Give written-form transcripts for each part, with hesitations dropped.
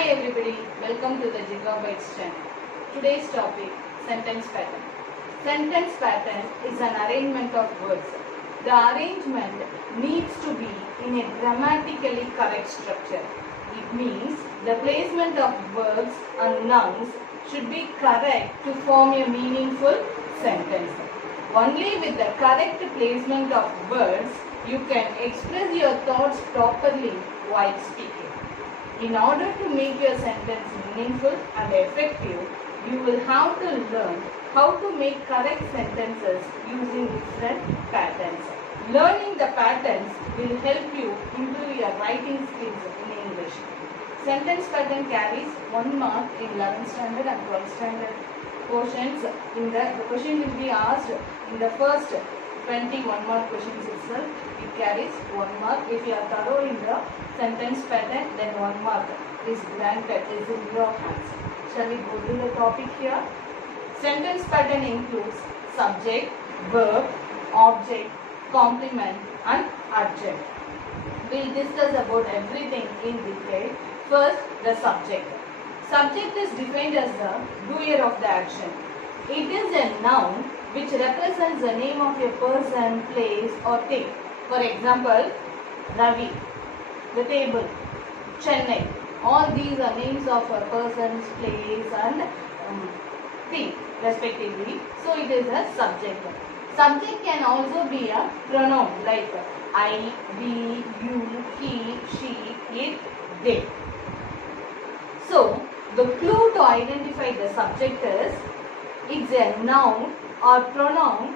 Hi everybody, welcome to the Gigabytes channel. Today's topic, sentence pattern. Sentence pattern is an arrangement of words. The arrangement needs to be in a grammatically correct structure. It means the placement of verbs and nouns should be correct to form a meaningful sentence. Only with the correct placement of words you can express your thoughts properly while speaking. In order to make your sentence meaningful and effective, you will have to learn how to make correct sentences using different patterns. Learning the patterns will help you improve your writing skills in English. Sentence pattern carries 1 mark in 11th standard and 12th standard portions. The question will be asked in the first 21 mark questions itself. It carries 1 mark. If you are thorough in the sentence pattern, then 1 mark is granted, is in your hands. Shall we go to the topic here? Sentence pattern includes subject, verb, object, complement and adjective. We'll discuss about everything in detail. First, the subject. Subject is defined as the doer of the action. It is a noun which represents the name of a person, place or thing. For example, Ravi, the table, Chennai. All these are names of a person's place and thing respectively. So it is a subject. Subject can also be a pronoun like I, we, you, he, she, it, they. So the clue to identify the subject is it's a noun or pronoun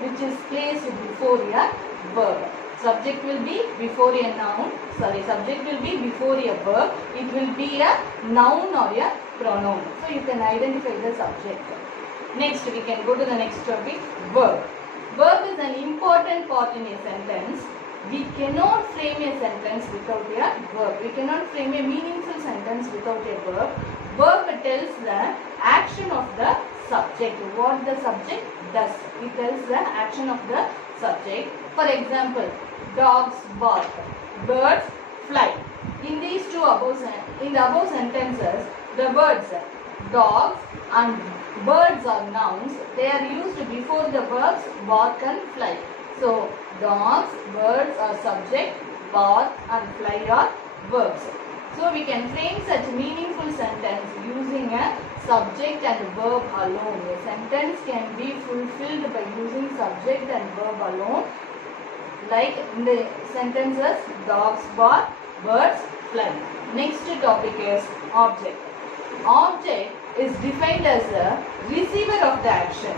which is placed before a verb. Subject will be before a noun, subject will be before a verb. It will be a noun or a pronoun. So you can identify the subject. Next, we can go to the next topic, verb. Verb is an important part in a sentence. We cannot frame a sentence without a verb. We cannot frame a meaningful sentence without a verb. Verb tells the action of the subject, what the subject does. It tells the action of the subject. For example, dogs bark, birds fly. In these two above sentences, the words dogs and birds are nouns. They are used before the verbs bark and fly. So, dogs, birds are subject, bark and fly are verbs. So, we can frame such meaningful sentence using a subject and verb alone. A sentence can be fulfilled by using subject and verb alone. Like in the sentences, dogs bark, birds fly. Next topic is object. Object is defined as the receiver of the action.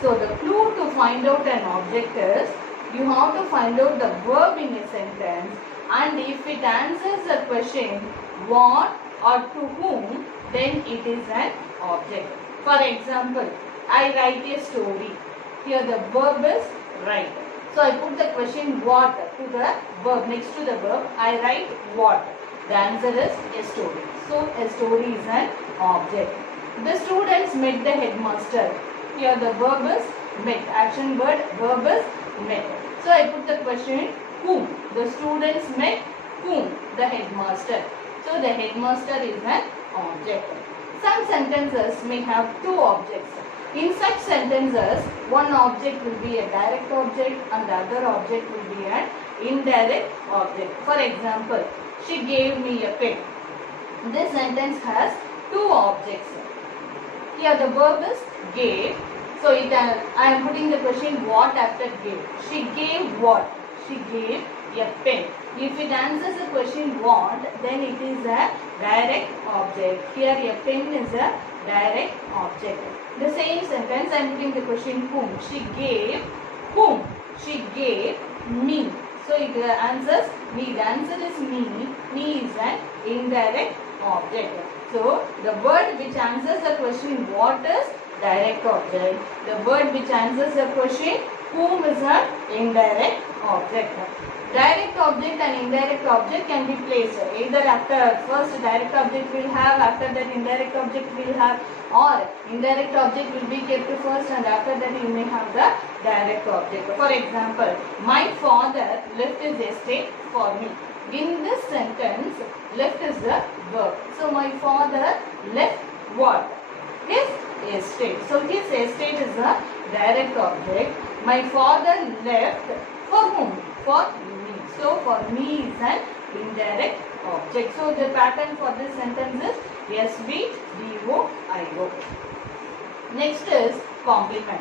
So the clue to find out an object is you have to find out the verb in a sentence, and if it answers the question what or to whom, then it is an object. For example, I write a story. Here the verb is write. So I put the question what to the verb, next to the verb. I write what. The answer is a story. So a story is an object. The students met the headmaster. Here the verb is met. Action word, verb is met. So I put the question whom. The students met whom? The headmaster. So the headmaster is an object. Some sentences may have two objects. In such sentences, one object will be a direct object and the other object will be an indirect object. For example, she gave me a pen. This sentence has two objects. Here the verb is gave. So I am putting the question what after gave. She gave what? She gave a pen. If it answers the question what, then it is a direct object. Here a pen is a direct object. The same sentence I am putting the question whom. She gave whom? She gave me. So it answers me. The answer is me. Me is an indirect object. So the word which answers the question what is direct object. The word which answers the question whom is an indirect object. Direct object and indirect object can be placed either after first direct object will have, after that indirect object will have, or indirect object will be kept first and after that you may have the direct object. For example, my father left his estate for me. In this sentence, Left is the verb. So my father left what? His estate. So his estate is a direct object. My father left for whom? For me. So for me is an indirect object. So the pattern for this sentence is SB DOIO. Next is complement.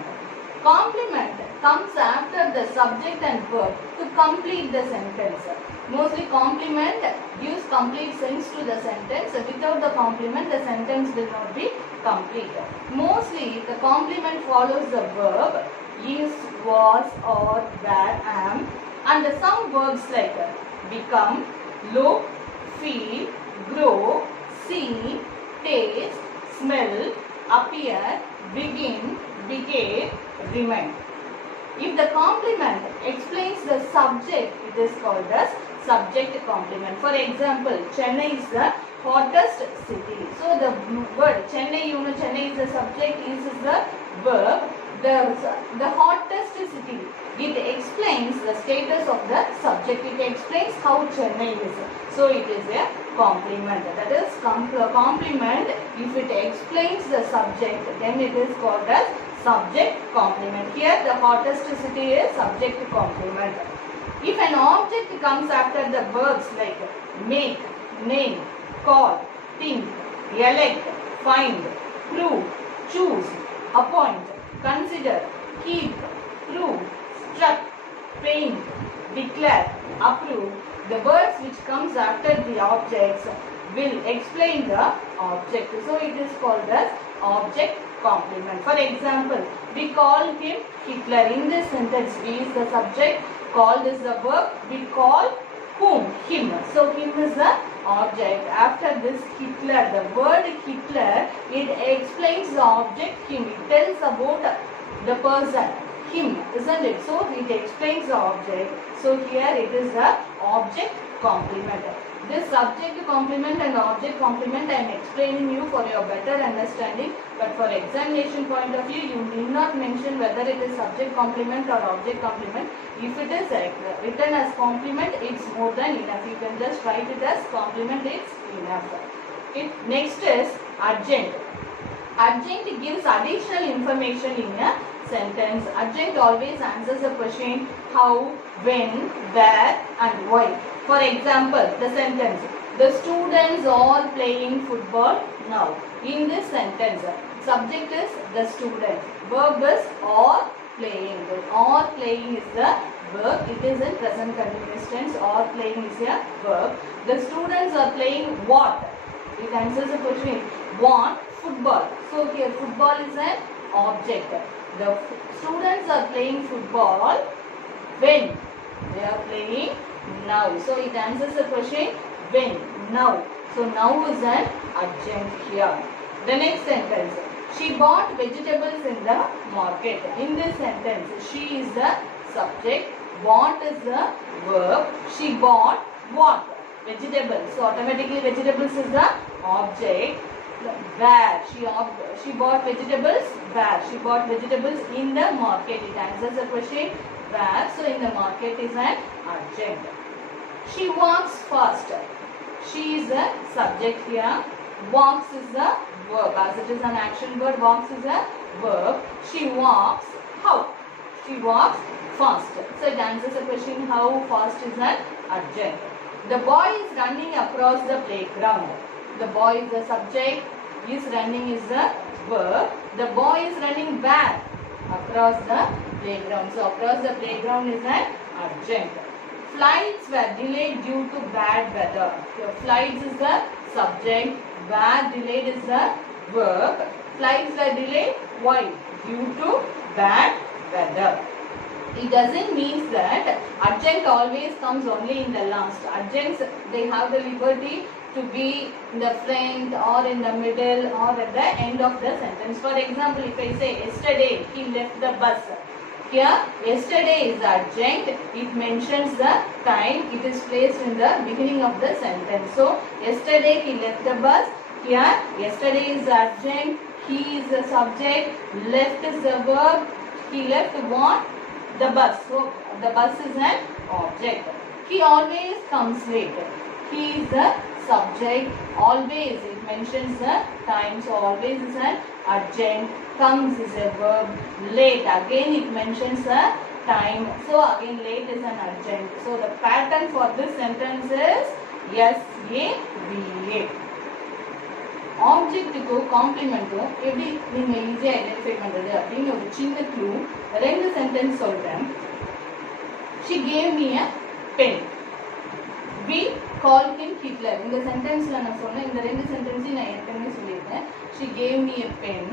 Complement comes after the subject and verb to complete the sentence. Mostly complement gives complete sense to the sentence. Without the complement, the sentence will not be complete. Mostly the complement follows the verb is, was, or, were, am, and some verbs like become, look, feel, grow, see, taste, smell, appear, begin, behave, remain. If the complement explains the subject, it is called as subject complement. For example, Chennai is the hottest city. So the word Chennai, you know, Chennai is the subject, is the verb. The hottest city, it explains the status of the subject. It explains how Chennai is. So it is a complement. That is complement. If it explains the subject, then it is called as subject complement. Here the hottest city is subject complement. If an object comes after the verbs like make, name, call, think, elect, find, prove, choose, appoint, consider, keep, prove, struck, paint, declare, approve, the words which comes after the objects will explain the object. So it is called as object complement. For example, we call him Hitler. In this sentence, we is the subject, called is the verb, we call whom? Him. So him is the object. After this Hitler, the word Hitler, it explains the object him. It tells about the person, him, isn't it? So it explains the object. So here it is the object complement. This subject complement and object complement I am explaining you for your better understanding, but for examination point of view, you need not mention whether it is subject complement or object complement. If it is written as complement, it's more than enough. You can just write it as complement, it's enough. Okay. Next is adjunct. Adjunct gives additional information in a sentence. Adjunct always answers the question how, when, where and why. For example, the sentence, the students are playing football now. In this sentence, subject is the student, verb is are playing. Are playing is the verb. It is in present continuous tense. Are playing is a verb. The students are playing what? It answers the question what? Football. So here football is an object. The students are playing football when? They are playing now. So it answers the question when? Now. So now is an adjunct here. The next sentence. She bought vegetables in the market. In this sentence, she is the subject. Bought is the verb. She bought what? Vegetables. So automatically vegetables is the object. Where? She bought vegetables. Where? She bought vegetables in the market. It answers the question where. So in the market is an adjunct. She walks faster. She is the subject here. Walks is the verb. As it is an action word, walks is a verb. She walks how? She walks faster. So it answers the question how fast is an adjunct. The boy is running across the playground. The boy is the subject. Is running is the verb. The boy is running where? Across the playground. So across the playground is an adjunct. Flights were delayed due to bad weather. So flights is the subject. Were delayed is the verb. Flights were delayed. Why? Due to bad weather. It doesn't mean that adjunct always comes only in the last. Adjuncts, they have the liberty to be in the front or in the middle or at the end of the sentence. For example, if I say yesterday he left the bus. Here yesterday is adjunct. It mentions the time. It is placed in the beginning of the sentence. So yesterday he left the bus. Here yesterday is adjunct. He is the subject. Left is the verb. He left what? The bus. So the bus is an object. He always comes late. He is the subject. object, always it mentions the time, so always is an adjunct, comes is a verb, late again it mentions the time, so again late is an adjunct. So the pattern for this sentence is SAVA. ஆப்ஜெக்ட்டுக்கும் காம்ப்ளிமெண்ட்டும் எப்படி நீங்கள் ஈஸியாக identify பண்ணுறது அப்படின்னு ஒரு சின்ன clue 2 sentence சொல்கிறேன். She gave me a pen. We called him Hitler. இந்த சென்டென்ஸில் நான் சொன்னேன், இந்த 2 சென்டென்ஸையும் நான் ஏற்கனவே சொல்லியிருக்கேன். She gave me a pen.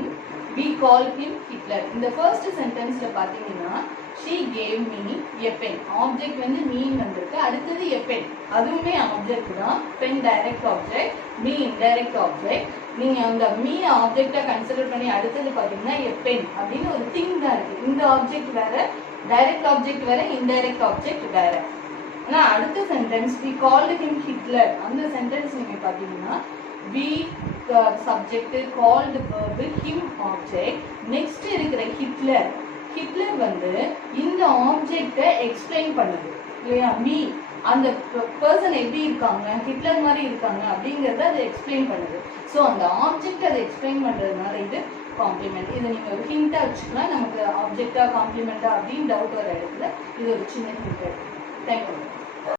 We called him Hitler. இந்த ஃபர்ஸ்ட் சென்டென்ஸில் பார்த்தீங்கன்னா she gave me a pen. Object வந்து மீன் வந்திருக்கு, அடுத்தது a pen. அதுவுமே ஆப்ஜெக்ட் தான். Pen direct object, me indirect object. நீங்கள் அந்த மீ ஆப்ஜெக்டை கன்சிடர் பண்ணி அடுத்தது பார்த்தீங்கன்னா a pen அப்படின்னு ஒரு திங் தான் இருக்குது. இந்த ஆப்ஜெக்ட் வேற, டைரக்ட் ஆப்ஜெக்ட் வேற, இன்டைரக்ட் ஆப்ஜெக்ட் வேற. ஆனால் அடுத்த sentence we called him Hitler, அந்த சென்டென்ஸ் நீங்கள் பார்த்தீங்கன்னா we subject, called verb, him object, next இருக்கிற ஹிட்லர். ஹிட்லர் வந்து இந்த ஆப்ஜெக்டை எக்ஸ்பிளைன் பண்ணுது இல்லையா, மீ அந்த பர்சன் எப்படி இருக்காங்க, ஹிட்லர் மாதிரி இருக்காங்க அப்படிங்கிறத அது எக்ஸ்பிளைன் பண்ணுது. ஸோ அந்த ஆப்ஜெக்ட் அதை எக்ஸ்பிளைன் பண்ணுறதுனால இது காம்ப்ளிமெண்ட். இதை நீங்கள் ஒரு ஹிண்ட்டாக வச்சுக்கலாம், நமக்கு ஆப்ஜெக்டா காம்ப்ளிமெண்ட்டா அப்படின்னு டவுட் வர இடத்துல இது ஒரு சின்ன ஹிண்ட். தேங்க்யூ.